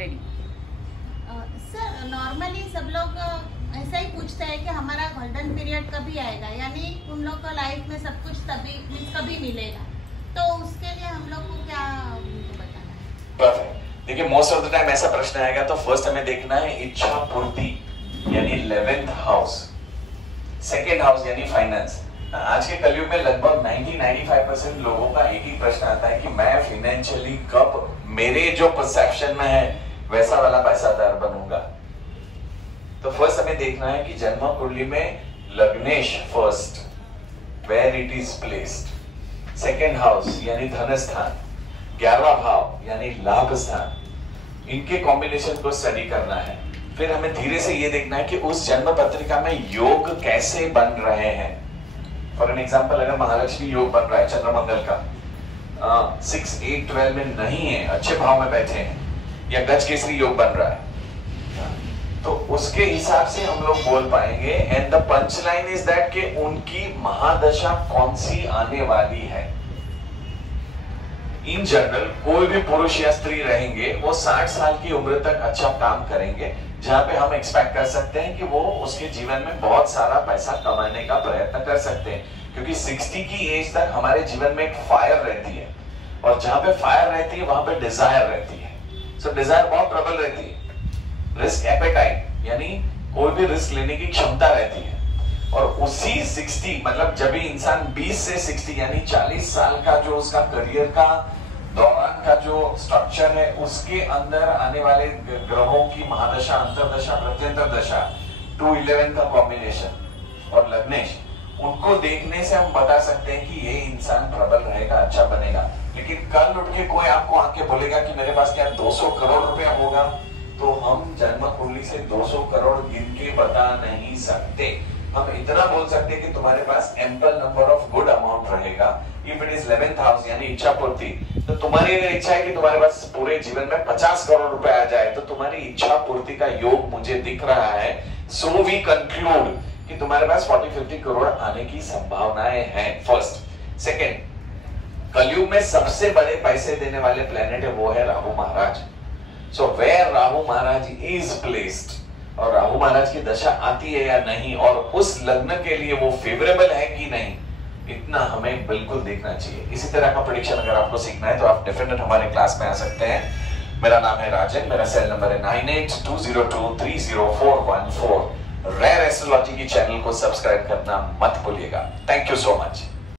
Ready. Sir normally सब लोग ऐसा ही पूछते हैं कि हमारा गोल्डन पीरियड कभी आएगा, यानी उन लोग को लाइफ में सब कुछ तभी कभी मिलेगा, तो उसके लिए हम लोग को क्या बताना है? परफेक्ट। देखिए मोस्ट ऑफ द टाइम ऐसा प्रश्न आएगा तो फर्स्ट हमें देखना है इच्छा पूर्ति यानी 11th हाउस, सेकेंड हाउस यानी फाइनेंस। आज के कलयुग में लगभग 90-95% लोगों का एक ही प्रश्न आता है कि मैं फाइनेंशियली कब मेरे जो परसेप्शन में है वैसा वाला पैसादार बनूंगा। तो फर्स्ट हमें देखना है कि जन्म कुंडली में लग्नेश first where it is placed, second house यानी धन स्थान, 11वां भाव यानी लाभ स्थान, इनके कॉम्बिनेशन को स्टडी करना है। फिर हमें धीरे से ये देखना है कि उस जन्म पत्रिका में योग कैसे बन रहे हैं। फॉर एन एग्जाम्पल अगर महालक्ष्मी योग बन रहा है चंद्रमंगल का 6, 8, 12 में नहीं है, अच्छे भाव में बैठे हैं, या गज केसरी योग बन रहा है, तो उसके हिसाब से हम लोग बोल पाएंगे। And the punch line is that कि उनकी महादशा कौन सी आने वाली है। इन जनरल कोई भी पुरुष या स्त्री रहेंगे वो 60 साल की उम्र तक अच्छा काम करेंगे, जहां पे हम एक्सपेक्ट कर सकते हैं कि वो उसके जीवन में बहुत सारा पैसा कमाने का प्रयत्न कर सकते हैं, क्योंकि 60 की एज तक हमारे जीवन में एक फायर रहती है, और जहां पे फायर रहती है वहां पे डिजायर रहती है। सो डिजायर बहुत प्रबल रहती है। रिस्क एपेटाइट यानी कोई भी रिस्क लेने की क्षमता रहती है, और उसी 60 मतलब जब भी इंसान 20 से 60 यानी 40 साल का जो उसका करियर का दौरान का जो स्ट्रक्चर है उसके अंदर आने वाले ग्रहों की महादशा, अंतरदशा, प्रत्यंतर दशा, 2-11 का कॉम्बिनेशन और लग्नेश, उनको देखने से हम बता सकते हैं कि ये इंसान प्रबल रहेगा, अच्छा बनेगा। लेकिन कल उठ के कोई आपको आके बोलेगा कि मेरे पास क्या 200 करोड़ रुपया होगा, तो हम जन्म कुंडली से 200 करोड़ गिन के बता नहीं सकते। हम इतना बोल सकते हैं कि तुम्हारे पास ample number of good amount रहेगा। If it is 11th house यानी इच्छा पूर्ति, तो तुम्हारी अगर इच्छा है कि तुम्हारे पास पूरे जीवन में 50 करोड़ रुपए आ जाए, तो तुम्हारी इच्छा पूर्ति का योग मुझे दिख रहा है। सो वी कंक्लूड कि तुम्हारे पास 40-50 करोड़ आने की संभावनाएं हैं। फर्स्ट। सेकेंड, कलयुग में सबसे बड़े पैसे देने वाले प्लेनेट है वो है Rahu Maharaj. So where Rahu Maharaj is placed, और राहु महाराज की दशा आती है या नहीं, और उस लग्न के लिए वो फेवरेबल है कि नहीं, इतना हमें बिल्कुल देखना चाहिए। इसी तरह का प्रेडिक्शन अगर आपको सीखना है तो आप डेफिनेट हमारे क्लास में आ सकते हैं। मेरा नाम है राजन, मेरा सेल नंबर है 9820230414। रेयर एस्ट्रोलॉजी की चैनल को सब्सक्राइब करना मत भूलिएगा। Thank you so much.